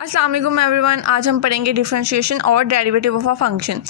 अस्सलाम वालेकुम एवरीवन। आज हम पढ़ेंगे डिफरेंशिएशन और डेरिवेटिव ऑफ अ फंक्शन।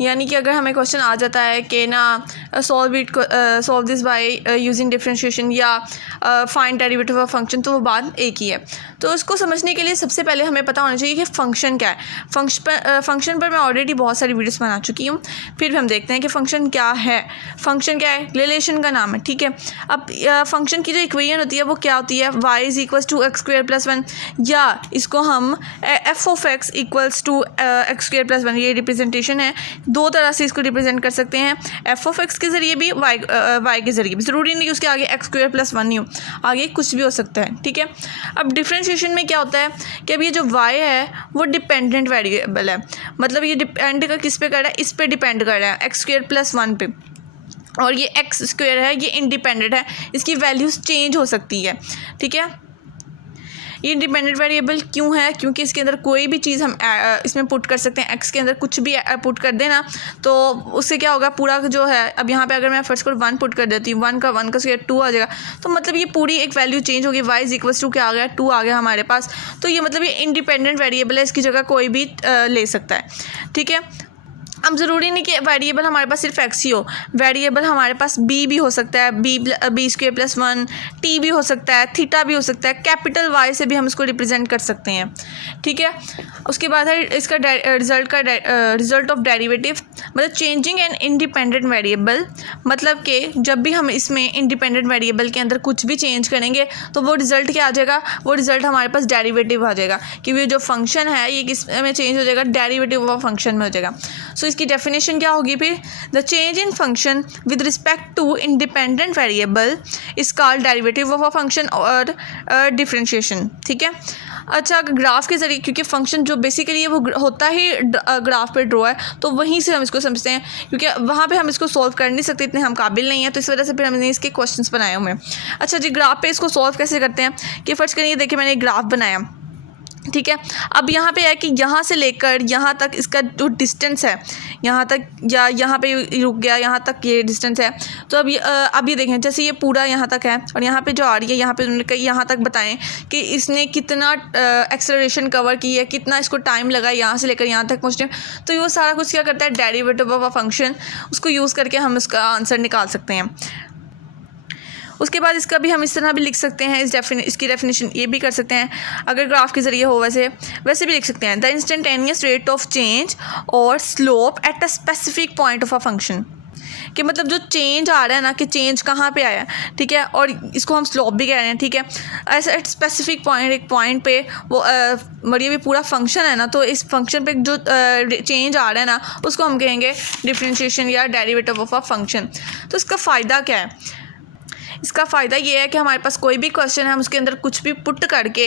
यानी कि अगर हमें क्वेश्चन आ जाता है कि ना solve this by using differentiation या फाइंड डेरिवेटिव ऑफ फंक्शन, तो वो बात एक ही है। तो उसको समझने के लिए सबसे पहले हमें पता होना चाहिए कि फ़ंक्शन क्या है। फ़ंक्शन पर मैं ऑलरेडी बहुत सारी वीडियोस बना चुकी हूँ। फिर भी हम देखते हैं कि फ़ंक्शन क्या है। फ़ंक्शन क्या है? रिलेशन का नाम है, ठीक है। अब फंक्शन की जो इक्वेशन होती है वो क्या होती है? y is equals to x square plus one, या इसको हम f of x equals to x square plus one, ये रिप्रेजेंटेशन है। दो तरह से इसको रिप्रेजेंट कर सकते हैं, एफ ऑफ एक्स के ज़रिए भी, वाई के ज़रिए भी। ज़रूरी नहीं कि उसके आगे एक्स स्क्वायर प्लस वन ही हो, आगे कुछ भी हो सकता है, ठीक है। अब डिफरेंशिएशन में क्या होता है कि अब ये जो y है वो डिपेंडेंट वेरिएबल है, मतलब ये डिपेंड किस पे कर रहा है? इस पे डिपेंड कर रहा है, एक्स स्क्वायर प्लस वन पे। और ये एक्स स्क्वायर है, ये इंडिपेंडेंट है, इसकी वैल्यूज़ चेंज हो सकती है, ठीक है। ये इंडिपेंडेंट वेरिएबल क्यों है? क्योंकि इसके अंदर कोई भी चीज़ हम इसमें पुट कर सकते हैं। एक्स के अंदर कुछ भी पुट कर देना तो उससे क्या होगा, पूरा जो है, अब यहाँ पे अगर मैं फर्स्ट को 1 पुट कर देती हूँ, 1 का स्क्वायर 2 आ जाएगा, तो मतलब ये पूरी एक वैल्यू चेंज होगी। y इज इक्वल्स टू क्या आ गया? 2 आ गया हमारे पास। तो ये मतलब ये इंडिपेंडेंट वेरिएबल है, इसकी जगह कोई भी ले सकता है, ठीक है। अब ज़रूरी नहीं कि वेरिएबल हमारे पास सिर्फ एक्स ही हो, वेरिएबल हमारे पास बी भी हो सकता है, b square plus one, t भी हो सकता है, थीटा भी हो सकता है, कैपिटल वाई से भी हम इसको रिप्रेजेंट कर सकते हैं, ठीक है। उसके बाद है इसका रिजल्ट ऑफ डेरिवेटिव, मतलब चेंजिंग एन इंडिपेंडेंट वेरिएबल, मतलब कि जब भी हम इसमें इंडिपेंडेंट वेरिएबल के अंदर कुछ भी चेंज करेंगे तो वो रिज़ल्ट क्या आ जाएगा? वो रिज़ल्ट हमारे पास डेरिवेटिव आ जाएगा, क्योंकि ये जो फंक्शन है ये किस में चेंज हो जाएगा? डेरिवेटिव ऑफ फंक्शन में हो जाएगा। सो इसकी डेफिनेशन क्या होगी फिर? The change in function with respect to independent variable is called derivative of a function और डिफरेंशिएशन, ठीक है। अच्छा, ग्राफ के ज़रिए, क्योंकि फंक्शन जो बेसिकली है वो होता ही ग्राफ पे ड्रॉ है, तो वहीं से हम इसको समझते हैं, क्योंकि वहाँ पे हम इसको सॉल्व कर नहीं सकते, इतने हम काबिल नहीं हैं, तो इस वजह से फिर हमने इसके क्वेश्चंस बनाए हुए हैं। अच्छा जी, ग्राफ पे इसको सॉल्व कैसे करते हैं कि फर्स्ट करिए, देखिए मैंने एक ग्राफ बनाया, ठीक है। अब यहाँ पे है कि यहाँ से लेकर यहाँ तक इसका जो डिस्टेंस है, यहाँ तक या यहाँ पे रुक गया, यहाँ तक ये डिस्टेंस है। तो अब ये देखें, जैसे ये पूरा यहाँ तक है और यहाँ पे जो आ रही है, यहाँ पे उन्होंने कहीं यहाँ तक बताएं कि इसने कितना एक्सेलरेशन कवर की है, कितना इसको टाइम लगा यहाँ से लेकर यहाँ तक पहुँचने। तो वो सारा कुछ क्या करता है? डेरिवेटिव ऑफ अ फंक्शन, उसको यूज़ करके हम इसका आंसर निकाल सकते हैं। उसके बाद इसका भी हम इस तरह भी लिख सकते हैं, इसकी डेफिनेशन ये भी कर सकते हैं, अगर ग्राफ के ज़रिए हो वैसे भी लिख सकते हैं। The instantaneous rate of change और slope at a specific point of a function, कि मतलब जो चेंज आ रहा है ना, कि चेंज कहाँ पे आया, ठीक है, और इसको हम स्लोप भी कह रहे हैं, ठीक है। ऐसा एट स्पेसिफिक पॉइंट, एक पॉइंट पे वो मरिए भी पूरा फंक्शन है ना, तो इस फंक्शन पे जो चेंज आ रहा है ना, उसको हम कहेंगे डिफरेंशिएशन या डेरिवेटिव ऑफ अ फंक्शन। तो इसका फ़ायदा क्या है? इसका फ़ायदा ये है कि हमारे पास कोई भी क्वेश्चन है, हम उसके अंदर कुछ भी पुट करके,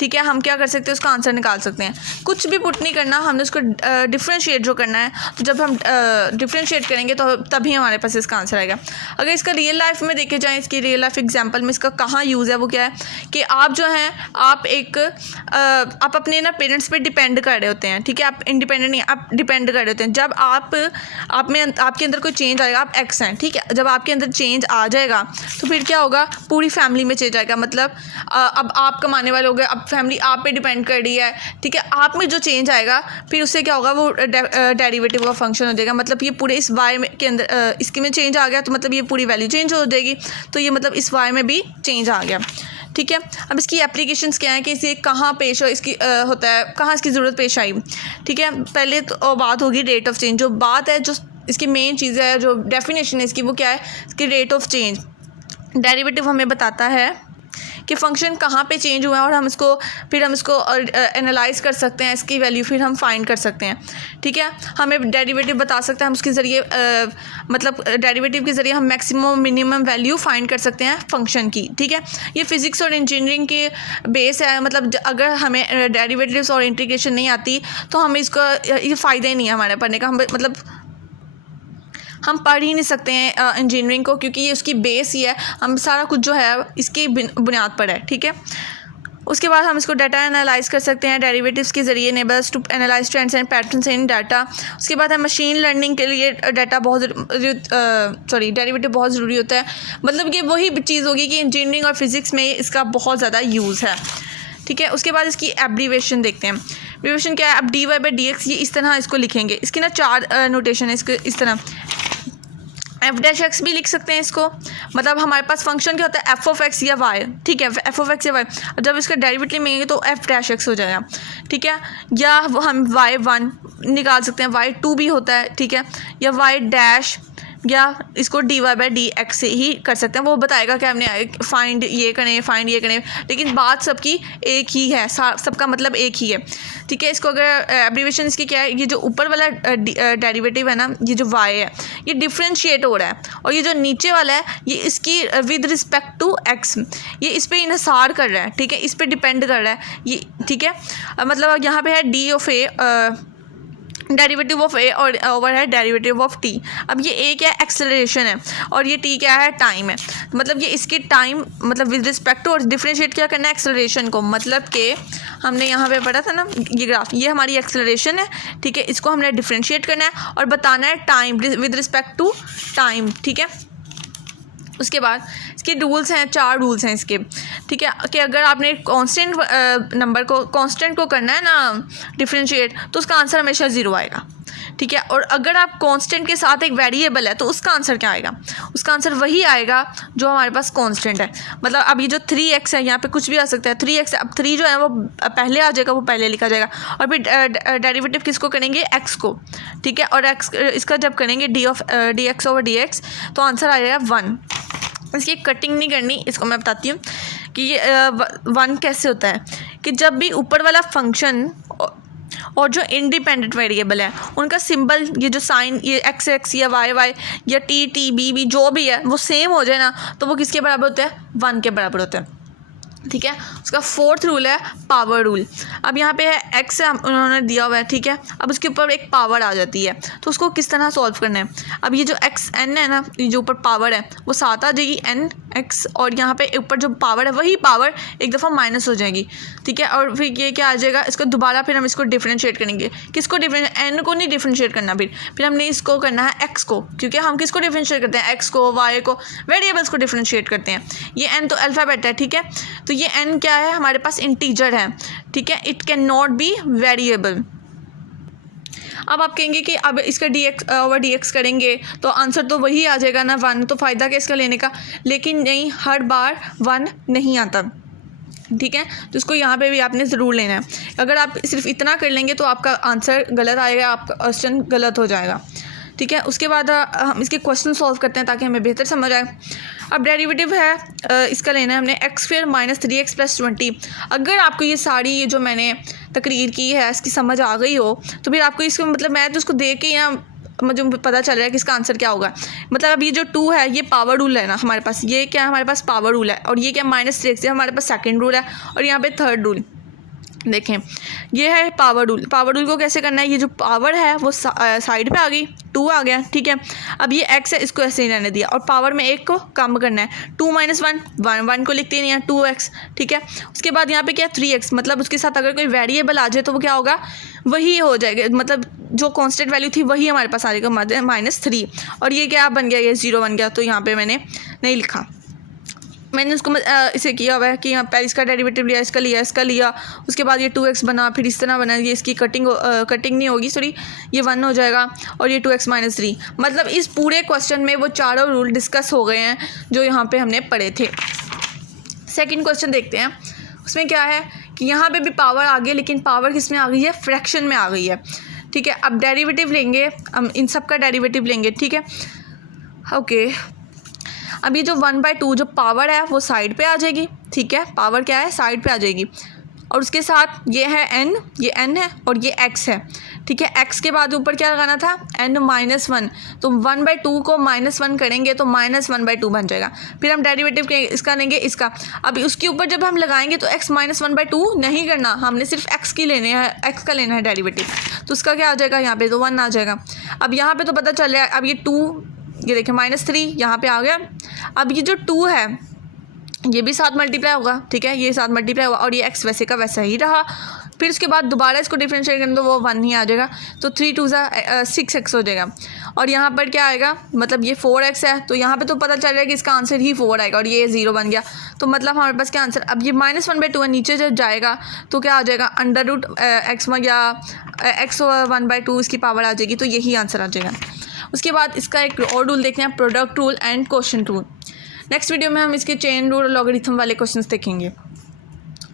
ठीक है, हम क्या कर सकते हैं? उसका आंसर निकाल सकते हैं। कुछ भी पुट नहीं करना, हमने उसको डिफरेंशिएट जो करना है, तो जब हम डिफरेंशिएट करेंगे तो तभी हमारे पास इसका आंसर आएगा। अगर इसका रियल लाइफ में देखे जाए, इसकी रियल लाइफ एग्जांपल में इसका कहाँ यूज़ है, वो क्या है कि आप जो हैं, आप अपने ना पेरेंट्स पे डिपेंड कर रहे होते हैं, ठीक है। आप इंडिपेंडेंट नहीं, आप डिपेंड कर रहे होते हैं। जब आपके अंदर कोई चेंज आएगा, आप एक्स हैं, ठीक है, जब आपके अंदर चेंज आ जाएगा तो फिर क्या होगा? पूरी फैमिली में चेंज आएगा, मतलब अब आप कमाने वाले हो गए, अब फैमिली आप पे डिपेंड कर रही है, ठीक है। आप में जो चेंज आएगा फिर उससे क्या होगा? वो डेरिवेटिव ऑफ फंक्शन हो जाएगा, मतलब ये पूरे इस वाई के अंदर इसके में चेंज आ गया, तो मतलब ये पूरी वैल्यू चेंज हो जाएगी, तो ये मतलब इस वाई में भी चेंज आ गया, ठीक है। अब इसकी एप्लीकेशंस क्या है कि इसे कहाँ पेश हो, इसकी होता है कहाँ इसकी ज़रूरत पेश आई, ठीक है। पहले तो बात होगी रेट ऑफ चेंज, जो बात है, जो इसकी मेन चीज़ है, जो डेफिनेशन है इसकी, वो क्या है? इसकी रेट ऑफ चेंज। डेरिवेटिव हमें बताता है कि फ़ंक्शन कहाँ पे चेंज हुआ है, और हम इसको एनालाइज कर सकते हैं, इसकी वैल्यू फिर हम फाइंड कर सकते हैं, ठीक है। हमें डेरिवेटिव बता सकते हैं, हम उसके ज़रिए मतलब डेरिवेटिव के ज़रिए हम मैक्सिमम मिनिमम वैल्यू फाइंड कर सकते हैं फ़ंक्शन की, ठीक है। ये फ़िज़िक्स और इंजीनियरिंग के बेस है, मतलब अगर हमें डेरिवेटिव्स और इंटीग्रेशन नहीं आती तो हमें ये फ़ायदा ही नहीं है हमारे पढ़ने का, हम पढ़ ही नहीं सकते हैं इंजीनियरिंग को, क्योंकि ये उसकी बेस ही है, हम सारा कुछ जो है इसकी बुनियाद पर है, ठीक है। उसके बाद हम इसको डाटा एनालाइज कर सकते हैं डेरिवेटिव्स के ज़रिए, neighbours to analyse trends and patterns in data. उसके बाद है मशीन लर्निंग के लिए डाटा डेरिवेटिव बहुत ज़रूरी होता है, मतलब कि वही चीज़ होगी कि इंजीनियरिंग और फिज़िक्स में इसका बहुत ज़्यादा यूज़ है, ठीक है। उसके बाद इसकी एब्रीवेशन देखते हैं। एब्रीवेशन क्या है, अब dy बाई डी एक्स ये इस तरह इसको लिखेंगे। इसकी ना 4 नोटेशन है इसको इस तरह। एफ डैश एक्स भी लिख सकते हैं इसको, मतलब हमारे पास फंक्शन क्या होता है एफ ऑफ एक्स या वाई, ठीक है, एफ ऑफ एक्स या वाई। जब इसका डेरिवेटिव लेंगे तो एफ डैश एक्स हो जाएगा, ठीक है। या हम वाई 1 निकाल सकते हैं, वाई 2 भी होता है, ठीक है, या वाई डैश, या इसको d y by d x से ही कर सकते हैं। वो बताएगा कि हमने फाइंड ये करें, फाइंड ये करें, लेकिन बात सबकी एक ही है, सबका मतलब एक ही है, ठीक है। इसको अगर एब्रीवेशन इसकी क्या है, ये जो ऊपर वाला डेरिवेटिव है ना, ये जो y है ये डिफ्रेंशिएट हो रहा है, और ये जो नीचे वाला है ये इसकी विद रिस्पेक्ट टू x ये इस पर इन्हिसार कर रहा है, ठीक है, इस पर डिपेंड कर रहा है ये, ठीक है। मतलब यहाँ पे है d of a derivative of a और ओवर है डेरिवेटिव ऑफ टी। अब ये ए क्या है, एक्सेलरेशन है, और ये टी क्या है, टाइम है। मतलब ये इसकी टाइम मतलब विद रिस्पेक्ट टू, और डिफरेंशिएट क्या करना है, एक्सेलरेशन को। मतलब कि हमने यहाँ पे पढ़ा था ना ये ग्राफ, ये हमारी एक्सेलरेशन है, ठीक है, इसको हमने डिफरेंशिएट करना है और बताना है time with respect to time, ठीक है। उसके बाद इसके रूल्स हैं, 4 रूल्स हैं इसके, ठीक है, कि अगर आपने कांस्टेंट नंबर को कांस्टेंट को करना है ना डिफरेंशिएट, तो उसका आंसर हमेशा 0 आएगा, ठीक है। और अगर आप कांस्टेंट के साथ एक वेरिएबल है तो उसका आंसर क्या आएगा, उसका आंसर वही आएगा जो हमारे पास कांस्टेंट है। मतलब अब ये जो 3x है यहाँ पे कुछ भी आ सकता है, 3x, अब 3 जो है वो पहले आ जाएगा, वो पहले लिखा जाएगा, और फिर डेरिवेटिव किसको करेंगे, x को, ठीक है। और x इसका जब करेंगे D x over D x तो आंसर आ जाएगा 1। इसकी कटिंग नहीं करनी, इसको मैं बताती हूँ कि ये 1 कैसे होता है, कि जब भी ऊपर वाला फंक्शन और जो इंडिपेंडेंट वेरिएबल है उनका सिंबल, ये जो साइन, ये एक्स एक्स या वाई वाई या टी टी बी बी जो भी है वो सेम हो जाए ना, तो वो किसके बराबर होता है, 1 के बराबर होता है, ठीक है। उसका 4th रूल है पावर रूल। अब यहाँ पे है x उन्होंने दिया हुआ है, ठीक है, अब उसके ऊपर एक पावर आ जाती है, तो उसको किस तरह सॉल्व करना है। अब ये जो x n है ना, ये जो ऊपर पावर है वो साथ आ जाएगी n x, और यहाँ पे ऊपर जो पावर है वही पावर एक दफ़ा माइनस हो जाएगी, ठीक है। और फिर ये क्या आ जाएगा, इसको दोबारा फिर हम इसको डिफ्रेंशिएट करेंगे, किसको n को नहीं डिफ्रेंशिएट करना, फिर हमने इसको करना है x को, क्योंकि हम किसको डिफ्रेंशिएट करते हैं, x को, y को, वेरिएबल्स को डिफ्रेंशिएट करते हैं। ये n तो अल्फ़ाबेट है, ठीक है, तो ये n क्या है, हमारे पास इंटीजर है, ठीक है, it can not be variable. अब आप कहेंगे कि अब इसका dx ओवर dx करेंगे तो आंसर तो वही आ जाएगा ना 1, तो फ़ायदा क्या इसका लेने का, लेकिन नहीं, हर बार 1 नहीं आता, ठीक है। तो इसको यहाँ पे भी आपने ज़रूर लेना है। अगर आप सिर्फ इतना कर लेंगे तो आपका आंसर गलत आएगा, आपका क्वेश्चन गलत हो जाएगा, ठीक है। उसके बाद हम इसके क्वेश्चन सॉल्व करते हैं ताकि हमें बेहतर समझ आए। अब डेरिवेटिव है इसका लेना है हमने x² - 3x + 20। अगर आपको ये सारी ये जो मैंने तकरीर की है इसकी समझ आ गई हो तो फिर आपको इसको मतलब मैं तो उसको देख के या मुझे पता चल रहा है कि इसका आंसर क्या होगा। मतलब अब ये जो 2 है ये पावर रूल है ना हमारे पास, ये क्या है, हमारे पास पावर रूल है, और ये क्या -3x हमारे पास सेकंड रूल है, और यहाँ पे थर्ड रूल। देखें ये है पावर रूल। पावर रूल को कैसे करना है, ये जो पावर है वो साइड पे आ गई, 2 आ गया, ठीक है। अब ये x है, इसको ऐसे ही रहने दिया, और पावर में 1 को कम करना है, 2 - 1 1 को लिखते नहीं है, 2x, ठीक है। उसके बाद यहाँ पे क्या 3x, मतलब उसके साथ अगर कोई वेरिएबल आ जाए तो वो क्या होगा, वही हो जाएगा, मतलब जो कांस्टेंट वैल्यू थी वही हमारे पास आ जाएगा -3, और ये क्या बन गया, ये 0 बन गया, तो यहाँ पर मैंने नहीं लिखा, मैंने उसको इसे किया हुआ है कि यहाँ पहले इसका डेरिवेटिव लिया, इसका लिया, उसके बाद ये 2x बना, फिर इस तरह बना, ये इसकी कटिंग नहीं होगी, सॉरी, ये 1 हो जाएगा, और ये 2x - 3। मतलब इस पूरे क्वेश्चन में वो चारों रूल डिस्कस हो गए हैं जो यहाँ पे हमने पढ़े थे। सेकंड क्वेश्चन देखते हैं, उसमें क्या है कि यहाँ पे भी पावर आ गई, लेकिन पावर किस में आ गई है, फ्रैक्शन में आ गई है, ठीक है। अब डेरिवेटिव लेंगे, हम इन सब का डेरिवेटिव लेंगे, ठीक है, ओके। अब ये जो 1/2 जो पावर है वो साइड पे आ जाएगी, ठीक है, पावर क्या है, साइड पे आ जाएगी, और उसके साथ ये है n, ये n है, और ये x है, ठीक है। x के बाद ऊपर क्या लगाना था, n - 1, तो 1/2 को -1 करेंगे तो -1/2 बन जाएगा। फिर हम डेरिवेटिव इसका लेंगे, इसका, अब उसके ऊपर जब हम लगाएंगे तो x - 1/2 नहीं करना, हमने सिर्फ x की लेने हैं, x का लेना है डेरिवेटिव, तो उसका क्या आ जाएगा, यहाँ पे तो 1 आ जाएगा। अब यहाँ पे तो पता चल रहा है, अब ये 2, ये देखिए -3 यहाँ पे आ गया। अब ये जो 2 है ये भी साथ मल्टीप्लाई होगा, ठीक है, ये साथ मल्टीप्लाई होगा, और ये x वैसे का वैसा ही रहा। फिर उसके बाद दोबारा इसको डिफरेंशिएट करें तो वो 1 ही आ जाएगा, तो 3 × 2 = 6x हो जाएगा। और यहाँ पर क्या आएगा, मतलब ये 4x है तो यहाँ पे तो पता चल रहा है कि इसका आंसर ही 4 आएगा और ये 0 बन गया। तो मतलब हमारे पास क्या आंसर, अब ये -1/2 है, नीचे जब जाएगा तो क्या आ जाएगा √x या x/1/2 इसकी पावर आ जाएगी, तो यही आंसर आ जाएगा। उसके बाद इसका एक और रूल देखते हैं, product rule and quotient rule. Next video में हम इसके चेन रूल और लॉगरिथम वाले क्वेश्चंस देखेंगे।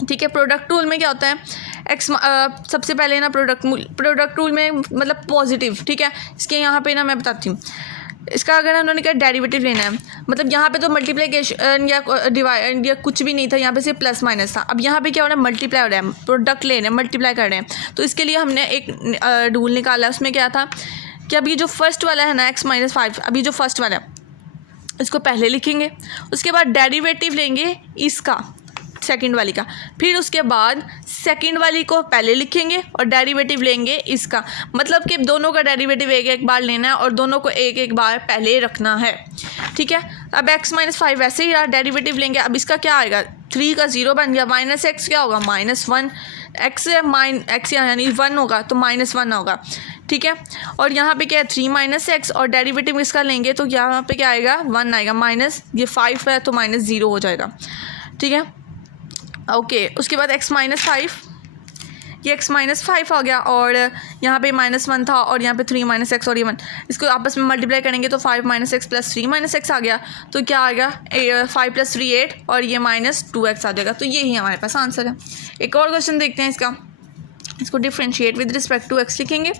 ठीक है, प्रोडक्ट रूल में क्या होता है, सबसे पहले ना प्रोडक्ट रूल में मतलब पॉजिटिव, ठीक है। इसके यहाँ पे ना मैं बताती हूँ, इसका अगर उन्होंने क्या डेरिवेटिव लेना है, मतलब यहाँ पे तो मल्टीप्लिकेशन या डिवाइड या कुछ भी नहीं था, यहाँ पे सिर्फ प्लस माइनस था। अब यहाँ पे क्या हो रहा है, मल्टीप्लाई हो रहा है, प्रोडक्ट ले रहे हैं, मल्टीप्लाई कर रहे हैं। तो इसके लिए हमने एक रूल निकाला, उसमें क्या था कि अब ये जो फर्स्ट वाला है ना x-5, अभी जो फर्स्ट वाला है इसको पहले लिखेंगे, उसके बाद डेरिवेटिव लेंगे इसका सेकंड वाली का, फिर उसके बाद सेकंड वाली को पहले लिखेंगे और डेरिवेटिव लेंगे इसका। मतलब कि दोनों का डेरिवेटिव एक एक बार लेना है और दोनों को एक एक बार पहले रखना है। ठीक है, अब x-5 वैसे ही यार डेरिवेटिव लेंगे। अब इसका क्या आएगा, 3 का 0 बन गया, -x क्या होगा -1, x यानी 1 होगा तो -1 होगा। ठीक है, और यहाँ पे क्या है 3 - x और डेरिवेटिव इसका लेंगे तो यहाँ पे क्या आएगा 1 आएगा, माइनस ये 5 है तो -0 हो जाएगा। ठीक है, ओके। उसके बाद x-5, ये x-5 आ गया और यहाँ पे -1 था और यहाँ पे 3 - x और ये 1, इसको आपस में मल्टीप्लाई करेंगे तो 5 - x प्लस 3 - x आ गया। तो क्या आ गया 5 + 3 8 और ये -2x आ जाएगा। तो यही हमारे पास आंसर है। एक और क्वेश्चन देखते हैं इसको differentiate with respect to x लिखेंगे,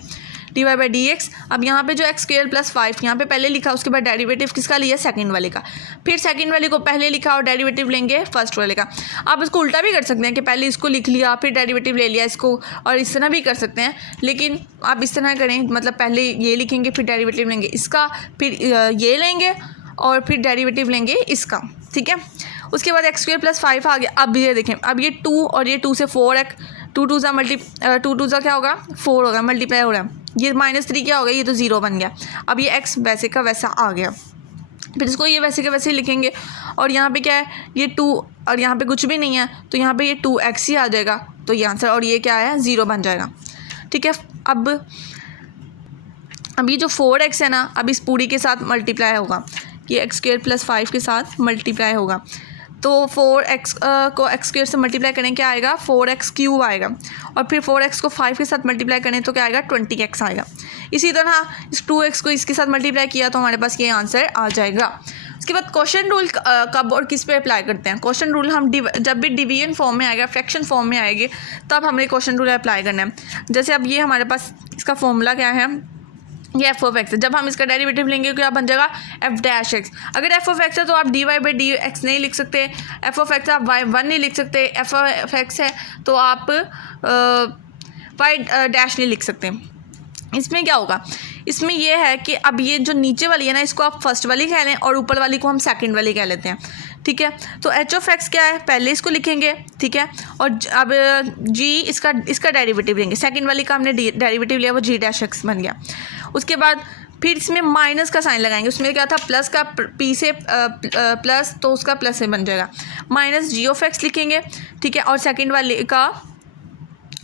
dy/dx। अब यहाँ पे जो x² + 5 यहाँ पे पहले लिखा, उसके बाद डेरिवेटिव किसका लिया, सेकंड वाले का, फिर सेकंड वाले को पहले लिखा और डेरिवेटिव लेंगे फर्स्ट वाले का। आप इसको उल्टा भी कर सकते हैं कि पहले इसको लिख लिया फिर डेरिवेटिव ले लिया इसको, और इस तरह भी कर सकते हैं, लेकिन आप इस तरह करें, मतलब पहले ये लिखेंगे फिर डेरिवेटिव लेंगे इसका, फिर ये लेंगे और फिर डेरिवेटिव लेंगे इसका। ठीक है, उसके बाद x² + 5 आ गया। अब ये देखें, अब ये 2 और ये 2 से 4x, 2 2 ज़ा क्या होगा 4 होगा, मल्टीप्लाई हो रहा है। ये -3 क्या होगा, ये तो 0 बन गया। अब ये x वैसे का वैसा आ गया, फिर इसको ये वैसे के वैसे ही लिखेंगे और यहाँ पे क्या है ये 2 और यहाँ पे कुछ भी नहीं है तो यहाँ पे ये 2x ही आ जाएगा। तो ये आंसर, और ये क्या है 0 बन जाएगा। ठीक है, अब ये जो 4x है ना, अब इस पूरी के साथ मल्टीप्लाई होगा, ये x² + 5 के साथ मल्टीप्लाई होगा। तो 4x को x² से मल्टीप्लाई करें क्या आएगा 4x³ आएगा, और फिर 4x को 5 के साथ मल्टीप्लाई करें तो क्या आएगा 20x आएगा। इसी तरह इस 2x को इसके साथ मल्टीप्लाई किया तो हमारे पास ये आंसर आ जाएगा। उसके बाद क्वेश्चन रूल कब और किस पे अप्लाई करते हैं। क्वेश्चन रूल हम जब भी डिवीजन फॉर्म में आएगा, फ्रैक्शन फॉर्म में आएगी, तब हमें क्वेश्चन रूल अप्लाई करना है। जैसे अब ये हमारे पास इसका फॉर्मूला क्या है, ये f(x) है। जब हम इसका डेरिवेटिव लेंगे क्या बन जाएगा f'(x). अगर f(x) है तो आप dy/dx नहीं लिख सकते, f(x) आप y1 नहीं लिख सकते, f(x) है तो आप y' नहीं लिख सकते। इसमें क्या होगा, इसमें यह है कि अब ये जो नीचे वाली है ना, इसको आप फर्स्ट वाली कह लें और ऊपर वाली को हम सेकंड वाली कह लेते हैं। ठीक है, तो h(x) क्या है, पहले इसको लिखेंगे। ठीक है, और अब g इसका डेरिवेटिव लेंगे, सेकंड वाली का हमने डेरिवेटिव लिया, वो g'(x) बन गया। उसके बाद फिर इसमें माइनस का साइन लगाएंगे, उसमें क्या था प्लस का p से प्लस, तो उसका प्लस से बन जाएगा, -g(x) लिखेंगे। ठीक है, और सेकंड वाली का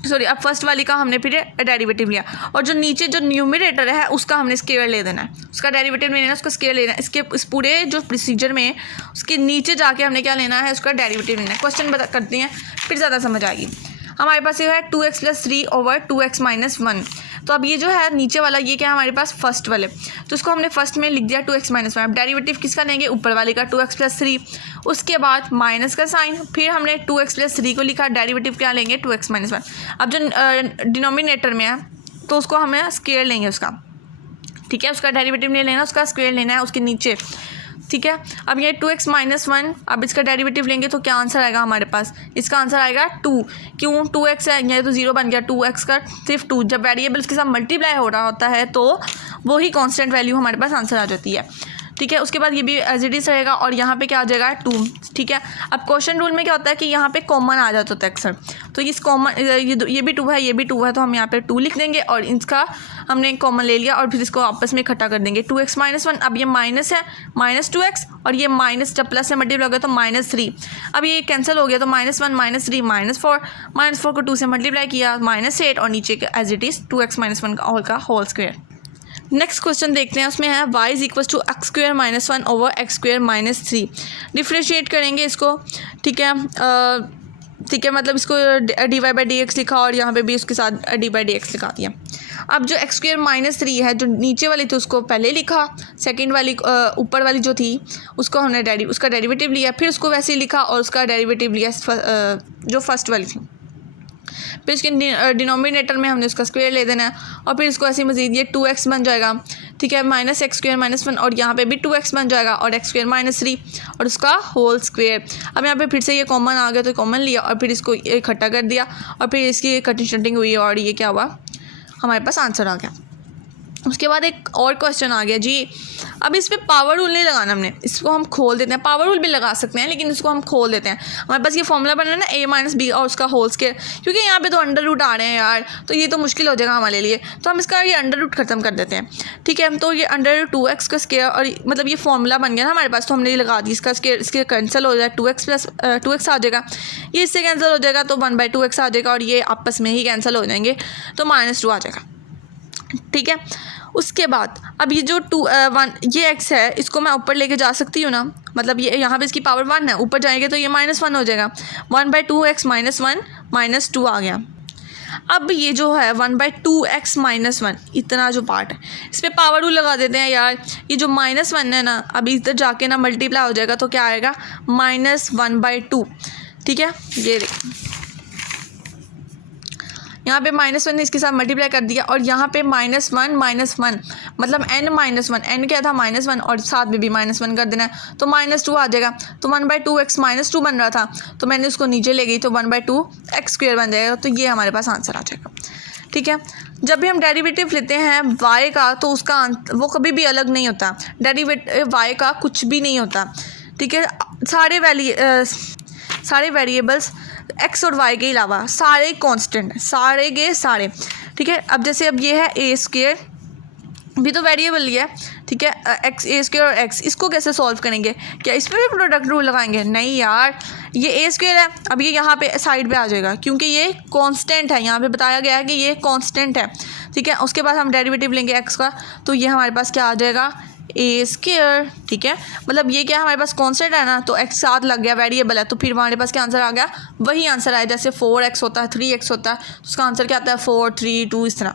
अब फर्स्ट वाली का हमने फिर डेरिवेटिव लिया, और जो नीचे जो न्यूमरेटर है उसका हमने स्क्वायर ले देना है, उसका डेरिवेटिव नहीं लेना, उसका स्क्वायर लेना है। इस पूरे जो प्रोसीजर में उसके नीचे जाके हमने क्या लेना है, उसका डेरिवेटिव लेना है। क्वेश्चन करते हैं फिर ज़्यादा समझ आएगी। हमारे पास ये है 2x + 3/2x - 1। तो अब ये जो है नीचे वाला, ये क्या है हमारे पास फर्स्ट वाले, तो उसको हमने फर्स्ट में लिख दिया 2x - 1। अब डेरिवेटिव किसका लेंगे, ऊपर वाले का 2x + 3, उसके बाद माइनस का साइन, फिर हमने 2x + 3 को लिखा, डेरिवेटिव क्या लेंगे 2x - 1। अब जो डिनोमिनेटर में है तो उसको हमें स्क्वायर लेंगे उसका। ठीक है, उसका डेरिवेटिव नहीं लेना, उसका स्क्वायर लेना है उसके नीचे। ठीक है, अब ये 2x - 1, अब इसका डेरिवेटिव लेंगे तो क्या आंसर आएगा हमारे पास, इसका आंसर आएगा 2। क्यों 2x है, ये तो 0 बन गया, 2x का सिर्फ 2। जब वेरिएबल्स के साथ मल्टीप्लाई हो रहा होता है तो वही कांस्टेंट वैल्यू हमारे पास आंसर आ जाती है। ठीक है, उसके बाद ये भी एज इट इज़ रहेगा और यहाँ पे क्या आ जाएगा 2। ठीक है, अब क्वेश्चन रूल में क्या होता है कि यहाँ पे कॉमन आ जाता है अक्सर, तो इस कॉमन ये भी 2 है, ये भी 2 है, तो हम यहाँ पे 2 लिख देंगे और इसका हमने कॉमन ले लिया और फिर इसको आपस में इकट्ठा कर देंगे। 2x - 1, अब ये माइनस है -2x, और ये माइनस जब प्लस से मल्टीप्लाई हो गया तो -3। अब ये कैंसिल हो गया तो -1 -3 -4, -4 को 2 से मल्टीप्लाई किया -8, और नीचे एज इट इज़ 2x - 1 का होल स्क्वायर। नेक्स्ट क्वेश्चन देखते हैं, उसमें है y is equal to x square minus 1 over x square minus 3। Differentiate करेंगे इसको, ठीक है, ठीक है, मतलब इसको d y by d x लिखा और यहाँ पे भी उसके साथ डी बाई डी एक्स लिखा दिया। अब जो एक्स स्क्वेयर माइनस 3 है, जो नीचे वाली थी उसको पहले लिखा, सेकंड वाली ऊपर वाली जो थी उसको हमने उसका डेरिवेटिव लिया, फिर उसको वैसे ही लिखा और उसका डेरिवेटिव लिया जो फर्स्ट वाली थी। फिर इसके डिनोमिनेटर में हमने उसका स्क्वायर ले देना है और फिर इसको ऐसे मज़ीद ये 2x बन जाएगा, ठीक है, माइनस एक्स स्क्वायर माइनस 1 और यहाँ पे भी 2x बन जाएगा और एक्स स्क्वायर माइनस 3 और उसका होल स्क्वायर। अब यहाँ पे फिर से ये कॉमन आ गया तो कॉमन लिया और फिर इसको इकट्ठा कर दिया और फिर इसकी कटिंग शटिंग हुई और ये क्या हुआ, हमारे पास आंसर आ गया। उसके बाद एक और क्वेश्चन आ गया जी। अब इस पर पावर रूल नहीं लगाना हमने, इसको हम खोल देते हैं। पावर रूल भी लगा सकते हैं लेकिन इसको हम खोल देते हैं। हमारे पास ये फॉर्मूला बना है ना a माइनस बी और उसका होल स्क्वायर, क्योंकि यहाँ पे तो अंडर रूट आ रहे हैं यार, तो ये तो मुश्किल हो जाएगा हमारे लिए, तो हम इसका ये अंडर रूट खत्म कर देते हैं, ठीक है। तो ये अंडर 2x का स्क्वायर और मतलब ये फॉर्मूला बन गया ना हमारे पास, तो हमने ये लगा दी, इसका स्क्वायर इसके कैंसिल हो जाएगा, 2x प्लस 2x आ जाएगा, ये इससे कैंसिल हो जाएगा तो 1/2x आ जाएगा और ये आपस में ही कैंसिल हो जाएंगे तो -2 आ जाएगा, ठीक है। उसके बाद अब ये जो 1 ये x है इसको मैं ऊपर लेके जा सकती हूँ ना, मतलब ये यहाँ पे इसकी पावर 1 है, ऊपर जाएंगे तो ये -1 हो जाएगा, 1/2x माइनस 1 -2 आ गया। अब ये जो है 1/2x माइनस 1 इतना जो पार्ट है इस पर पावर रूल लगा देते हैं यार। ये जो -1 है ना, अभी इधर जाके ना मल्टीप्लाई हो जाएगा तो क्या आएगा -1/2, ठीक है। ये यहाँ पे -1 ने इसके साथ मल्टीप्लाई कर दिया और यहाँ पे -1 मतलब n-1, n क्या था -1 और साथ में भी -1 कर देना है तो -2 आ जाएगा। तो 1/2x -2 बन रहा था तो मैंने उसको नीचे ले गई तो 1/2x स्क्वायर बन जाएगा, तो ये हमारे पास आंसर आ जाएगा, ठीक है। जब भी हम डेरिवेटिव लेते हैं y का तो उसका वो कभी भी अलग नहीं होता, डेरिवेटिव y का कुछ भी नहीं होता, ठीक है। सारे वेरिएबल्स x और y के अलावा सारे कांस्टेंट हैं, सारे के सारे, ठीक है। अब जैसे अब ये है a स्क्वायर भी तो वेरिएबल ही है, ठीक है, एक्स ए स्क्वायर और x, इसको कैसे सॉल्व करेंगे, क्या इस पर भी प्रोडक्ट रूल लगाएंगे, नहीं यार, ये ए स्क्वायर है, अब ये यहाँ पे साइड पे आ जाएगा क्योंकि ये कांस्टेंट है, यहाँ पे बताया गया है कि ये कांस्टेंट है, ठीक है। उसके बाद हम डेरिवेटिव लेंगे x का तो ये हमारे पास क्या आ जाएगा ए स्क्वायर, ठीक है। मतलब ये क्या हमारे पास कांस्टेंट है ना, तो x साथ लग गया, वेरिएबल है, तो फिर हमारे पास क्या आंसर आ गया, वही आंसर आया जैसे 4x होता है 3x होता है, तो उसका आंसर क्या आता है 4 3 2 इस तरह।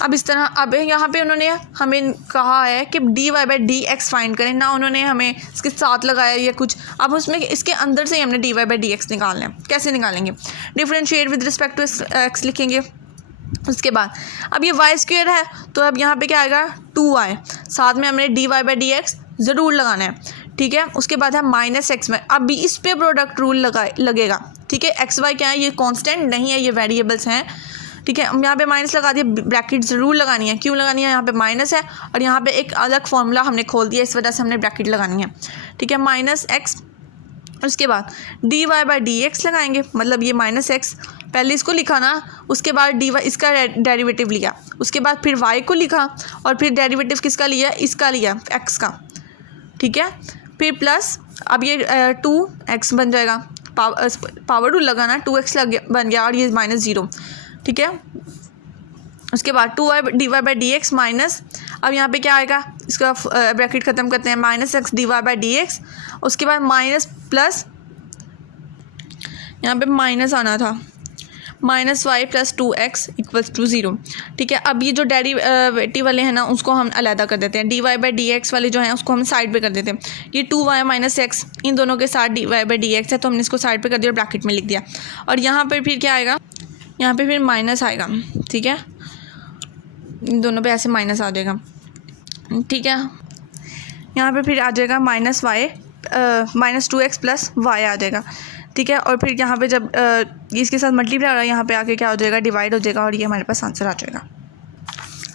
अब इस तरह अब यहाँ पे उन्होंने हमें कहा है कि dy/dx फाइंड करें ना, उन्होंने हमें इसके साथ लगाया या कुछ, अब उसमें इसके अंदर से ही हमने dy/dx निकालना है। कैसे निकालेंगे, differentiate with respect to x लिखेंगे। उसके बाद अब ये y स्क्वायर है तो अब यहाँ पे क्या आएगा 2y, साथ में हमने dy/dx ज़रूर लगाना है, ठीक है। उसके बाद है -x में, अब भी इस पे प्रोडक्ट रूल लगेगा, ठीक है। x y क्या है, ये कांस्टेंट नहीं है, ये वेरिएबल्स हैं, ठीक है। हम यहाँ पे माइनस लगा दिए, ब्रैकेट ज़रूर लगानी है, क्यों लगानी है, यहाँ पे माइनस है और यहाँ पे एक अलग फार्मूला हमने खोल दिया, इस वजह से हमने ब्रैकेट लगानी है, ठीक है, -x। उसके बाद dy/dx लगाएंगे, मतलब ये -x पहले इसको लिखा ना, उसके बाद dy इसका डेरिवेटिव लिया, उसके बाद फिर y को लिखा और फिर डेरिवेटिव किसका लिया, इसका लिया x का, ठीक है। फिर प्लस अब ये 2x बन जाएगा, पावर रूल लगाना, 2x बन गया और ये -0, ठीक है। उसके बाद 2y/dy माइनस, अब यहाँ पे क्या आएगा, इसका ब्रैकेट ख़त्म करते हैं, -x dy/dx, उसके बाद माइनस प्लस, यहाँ पे माइनस आना था, -y + 2x = 0, ठीक है। अब ये जो डेरिवेटिव वाले हैं ना उसको हम अलहदा कर देते हैं, dy/dx वाले जो हैं उसको हम साइड पे कर देते हैं, ये 2y - x इन दोनों के साथ dy/dx है तो हमने इसको साइड पे कर दिया, ब्रैकेट में लिख दिया और यहाँ पर फिर क्या आएगा, यहाँ पे फिर माइनस आएगा, ठीक है, इन दोनों पे ऐसे माइनस आ जाएगा, ठीक है। यहाँ पे फिर आ जाएगा -y -2x + y आ जाएगा, ठीक है। और फिर यहाँ पे जब इसके साथ मल्टीप्लाई हो रहा है, यहाँ पे आके क्या हो जाएगा, डिवाइड हो जाएगा और ये हमारे पास आंसर आ जाएगा।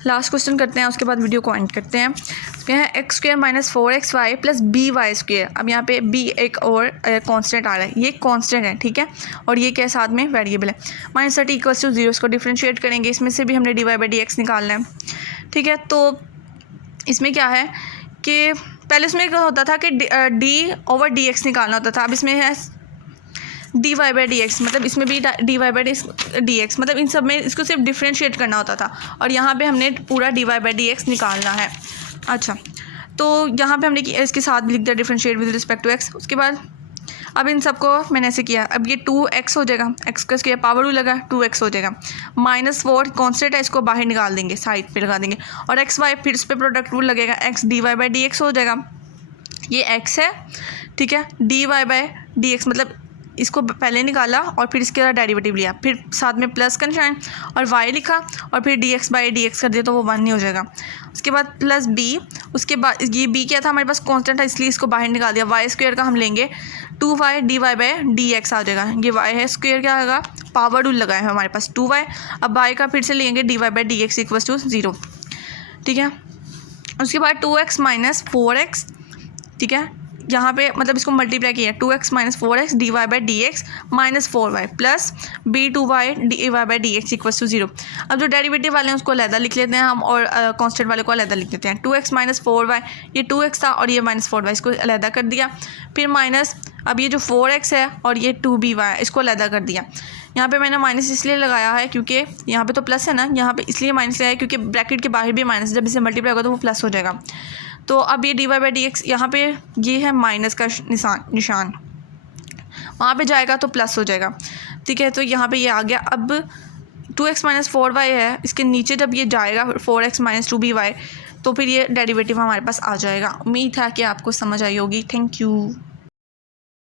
लास्ट क्वेश्चन करते हैं, उसके बाद वीडियो को एंड करते हैं। इसमें है x² - 4xy + by²। अब यहाँ पे b एक और कांस्टेंट आ रहा है, ये कांस्टेंट है, ठीक है, और ये क्या साथ में वेरिएबल है। -30 = 0, इसको डिफरेंशिएट करेंगे, इसमें से भी हमने dy/dx निकालना है, ठीक है। तो इसमें क्या है कि पहले इसमें क्या होता था कि d/dx निकालना होता था, अब इसमें है d y by d x, मतलब इसमें भी d y by d x, मतलब इन सब में इसको सिर्फ डिफ्रेंशिएट करना होता था और यहाँ पे हमने पूरा d y by d x निकालना है। अच्छा, तो यहाँ पे हमने इसके साथ भी लिख दिया differentiate with respect to x. उसके बाद अब इन सबको मैंने ऐसे किया, अब ये 2x हो जाएगा, एक्स का स्क्वायर पावर 2 लगा 2x हो जाएगा, -4 कॉन्स्टेंट है, इसको बाहर निकाल देंगे, साइड पे लगा देंगे, और एक्स वाई फिर इस पर प्रोडक्ट रूल लगेगा, x d y by d x हो जाएगा। ये x है, ठीक है, d y by d x, मतलब इसको पहले निकाला और फिर इसके डेरिवेटिव लिया, फिर साथ में प्लस का निशान और y लिखा और फिर dx बाई डी एक्स कर दिया तो वो 1 नहीं हो जाएगा। उसके बाद प्लस b, उसके बाद ये b क्या था हमारे पास कांस्टेंट था इसलिए इसको बाहर निकाल दिया, y स्क्वायर का हम लेंगे 2y d y by d x आ जाएगा। ये y है स्क्वायर क्या होगा, पावर रूल लगाए हैं हमारे पास 2y, अब y का फिर से लेंगे d y by d x equal to 0, ठीक है। उसके बाद 2x माइनस 4x, ठीक है, यहाँ पे मतलब इसको मल्टीप्लाई किया 2x minus 4x d y by d x minus 4y plus b2y d y by d x equal to 0। अब जो डेरिवेटिव वाले हैं उसको अलहदा लिख लेते हैं हम और कांस्टेंट वाले को अलहदा लिख लेते हैं। 2x माइनस 4y, ये 2x था और ये माइनस 4y, इसको अलहदा कर दिया, फिर माइनस अब ये जो 4x है और ये 2by इसको अलहदा कर दिया। यहाँ पे मैंने माइनस इसलिए लगाया है क्योंकि यहाँ पे तो प्लस है ना, यहाँ पे इसलिए माइनस लगाया है क्योंकि ब्रैकेट के बाहर भी माइनस, जब इसे मल्टीप्लाई होगा तो वो प्लस हो जाएगा। तो अब ये d y by d x यहाँ पे ये है माइनस का निशान वहाँ पे जाएगा तो प्लस हो जाएगा, ठीक है। तो यहाँ पे ये आ गया। अब 2x माइनस 4y है, इसके नीचे जब ये जाएगा 4x माइनस 2by तो फिर ये डेरिवेटिव हमारे पास आ जाएगा। उम्मीद है कि आपको समझ आई होगी। Thank you.